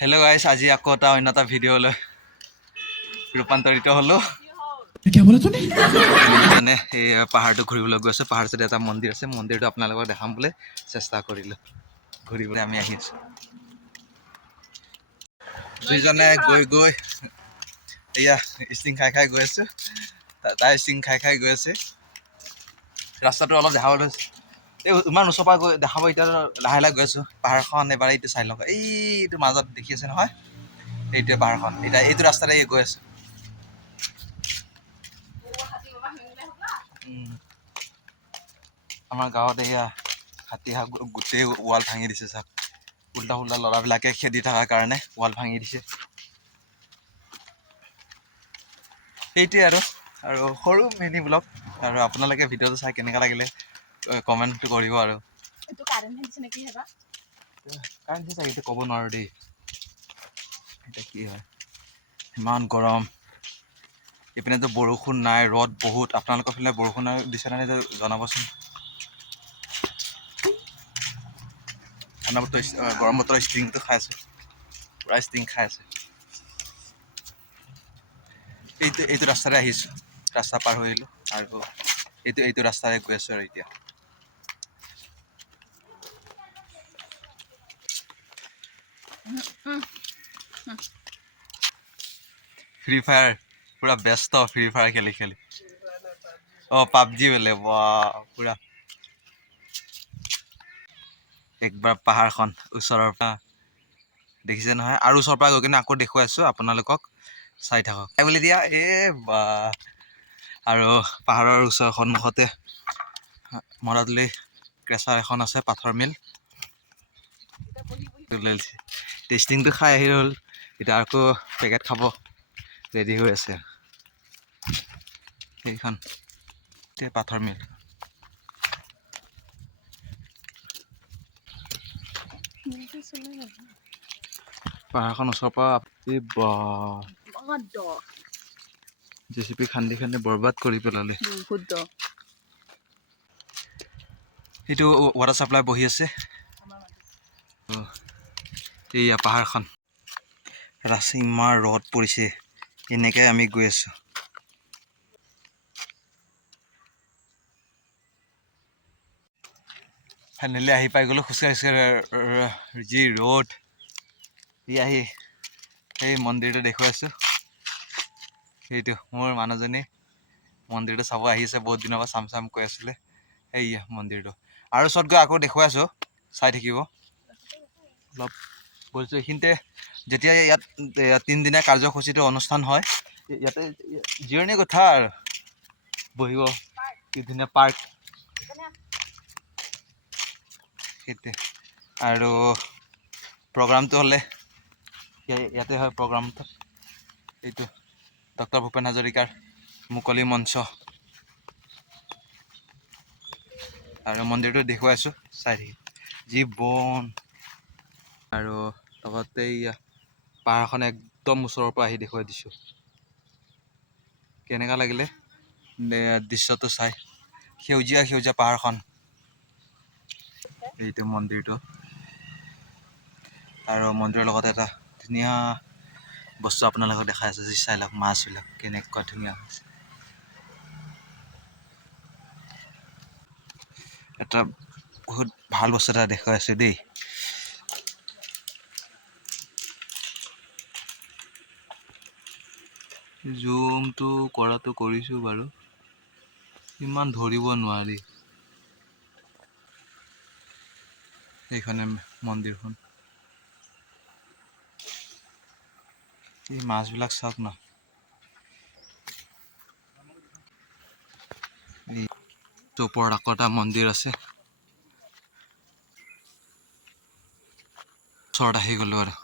Hello' গাইছ, আজি আকৌ এটা অন্য এটা ভিডিঅ'লৈ ৰূপান্তৰিত হ'লোঁ। মানে এই পাহাৰটো ঘূৰিবলৈ গৈ আছোঁ। পাহাৰ যদি এটা মন্দিৰ আছে, মন্দিৰটো আপোনালোকক দেখাম বুলি চেষ্টা কৰিলোঁ। ঘূৰিবলৈ আমি আহি আছোঁ। দুইজনে গৈ গৈ এয়া ষ্টিং খাই খাই গৈ আছোঁ। তাই ষ্টিং খাই খাই গৈ আছে। ৰাস্তাটো অলপ দেখাবলৈ হৈছে। এই ইমান ওচৰৰ পৰা গৈ দেখাব, এতিয়া লাহে লাহে গৈ আছোঁ। পাহাৰখন এবাৰ এইটো চাই লওঁ। এইটো মাজত দেখি আছে নহয়, এইটোৱে পাহাৰখন। এতিয়া এইটো ৰাস্তাতে গৈ আছোঁ। আমাৰ গাঁৱত এয়া হাতী গোটেই ৱাল ভাঙি দিছে। চাওক, উল্টা পুল্টা ল'ৰাবিলাকে খেদি থকাৰ কাৰণে ৱাল ভাঙি দিছে। সেইটোৱে আৰু সৰু মিনি ব্লগ। আৰু আপোনালোকে ভিডিঅ'টো চাই কেনেকুৱা লাগিলে কমেণ্টটো কৰিব। আৰু কাৰেণ্ট দিছে এইটো ক'ব নোৱাৰোঁ দেই। এতিয়া কি হয়, ইমান গৰম। এইপিনেতো বৰষুণ নাই, ৰ'দ বহুত। আপোনালোকৰ ফালে বৰষুণ দিছে নে জনাবচোন। ঠাণ্ডা বতৰ, গৰম বতৰ ষ্টিংটো খাই আছোঁ, পূৰা ষ্টিং খাই আছোঁ। এইটো ৰাস্তাৰে আহিছোঁ, ৰাস্তা পাৰ হৈ আহিলোঁ। আৰু এইটো ৰাস্তাৰে গৈ আছোঁ। আৰু এতিয়া ফ্ৰী ফায়াৰ পূৰা ব্যস্ত, ফ্ৰী ফায়াৰ খেলি খেলি। পাবজি বোলে, পূৰা একবাৰ পাহাৰখন ওচৰৰ পৰা দেখিছে নহয়। আৰু ওচৰৰ পৰা গৈ কিনে আকৌ দেখুৱাই আছোঁ আপোনালোকক, চাই থাকক। বুলি দিয়া বা আৰু পাহাৰৰ ওচৰৰ সন্মুখতে মৰাদলি ক্ৰেচাৰ এখন আছে, পাথৰ মিল। টেষ্টিংটো খাই আহি হ'ল, এতিয়া আকৌ পেকেট খাব ৰেডি হৈ আছে। সেইখন পাথৰ মিল। পাহাৰখন ওচৰৰ পৰা জেচিপি খান্দি খান্দি বৰবাদ কৰি পেলালে। সেইটো ৱাটাৰ চাপ্লাই বহি আছে। এইয়া পাহাৰখন। ইমান ৰ'দ পৰিছে, এনেকৈ আমি গৈ আছোঁ। ফাইনেলি আহি পাই গ'লোঁ। খোজকাঢ়ি খোজকাঢ়ি, যি ৰ'দ। আহি সেই মন্দিৰটো দেখুৱাই আছোঁ। সেইটো মোৰ মানুহজনী মন্দিৰটো চাব আহিছে, বহুত দিনৰ পৰা চাম চাম কৈ আছিলে। সেয়া মন্দিৰটো, আৰু ওচৰত গৈ আকৌ দেখুৱাই আছোঁ, চাই থাকিব অলপ। বলছোঁ এইখিনিতে যেতিয়া ইয়াত 3 দিনীয়া কাৰ্যসূচীটো অনুষ্ঠান হয়, ইয়াতে জিৰণি কথা আৰু বহিব, কি ধুনীয়া পাৰ্ক। সেইটোৱে আৰু প্ৰগ্ৰামটো হ'লে ইয়াতে হয়। প্ৰগ্ৰামটো এইটো ডক্টৰ ভূপেন হাজৰিকাৰ মুকলি মঞ্চ। আৰু মন্দিৰটো দেখুৱাই আছোঁ, চাই থাকি। যি বন, আৰু লগতে পাহাৰখন একদম ওচৰৰ পৰা আহি দেখুৱাই দিছোঁ। কেনেকুৱা লাগিলে দৃশ্যটো চাই। সেউজীয়া সেউজীয়া পাহাৰখন। এইটো মন্দিৰটো, আৰু মন্দিৰৰ লগতে এটা ধুনীয়া বস্তু আপোনালোকক দেখাই আছোঁ। যি চাই লওক, মাছবিলাক কেনেকুৱা ধুনীয়া হৈছে। এটা বহুত ভাল বস্তু এটা দেখুৱাই আছোঁ দেই। জুমটো কৰাটো কৰিছোঁ বাৰু, ইমান ধৰিব নোৱাৰি। এইখনে মন্দিৰখন। এই মাছবিলাক চাওক না। ওপৰত আকৌ এটা মন্দিৰ আছে। ওচৰত আহি গ'লোঁ আৰু।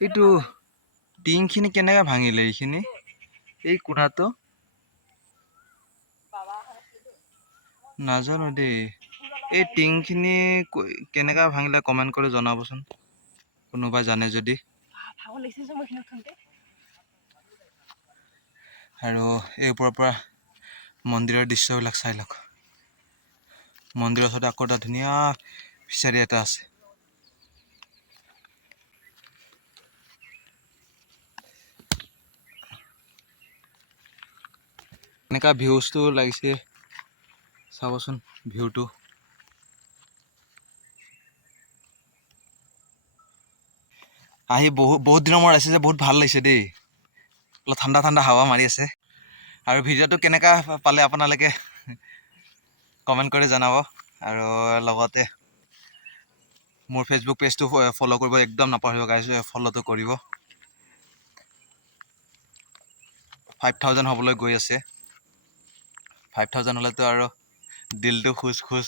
এইটো টিংখিনি কেনেকৈ ভাঙিলে? এইখিনি এই কোঠাটো নাজানো দেই। এই টিংখিনি কেনেকৈ ভাঙিলে কমেণ্ট কৰি জনাবচোন, কোনোবাই জানে যদি। আৰু এই ওপৰৰ পৰা মন্দিৰৰ দৃশ্যবিলাক চাই লওক। মন্দিৰৰ ওচৰতে আকৌ এটা ধুনীয়া ফিচাৰী এটা আছে। এনেকুৱা ভিউজটো লাগিছে, চাবচোন ভিউটো। আহি বহুত দিনৰ মূৰত আহিছে যে বহুত ভাল লাগিছে দেই। অলপ ঠাণ্ডা ঠাণ্ডা হাৱা মাৰি আছে। আৰু ভিডিঅ'টো কেনেকুৱা পালে আপোনালোকে কমেণ্ট কৰি জনাব। আৰু লগতে মোৰ ফেচবুক পেজটো ফ'ল' কৰিব একদম নাপাহৰিব গাইজ, ফ'ল'টো কৰিব। 5000 হ'বলৈ গৈ আছে। 5000 হ'লেতো আৰু দিলটো খুচ খুচ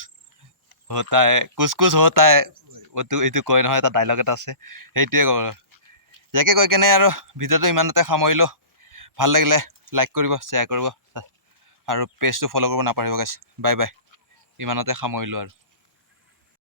হতা হে, কুচ কুচ হতা হে, এইটো কয় নহয়, এটা ডাইলগ এটা আছে, সেইটোৱে কওঁ। ইয়াকে কৈ কেনে আৰু ভিডিঅ'টো ইমানতে সামৰিলোঁ। ভাল লাগিলে লাইক কৰিব, শ্বেয়াৰ কৰিব আৰু পেজটো ফ'ল' কৰিব নাপাহৰিব গাইজ। বাই বাই, ইমানতে সামৰিলোঁ আৰু।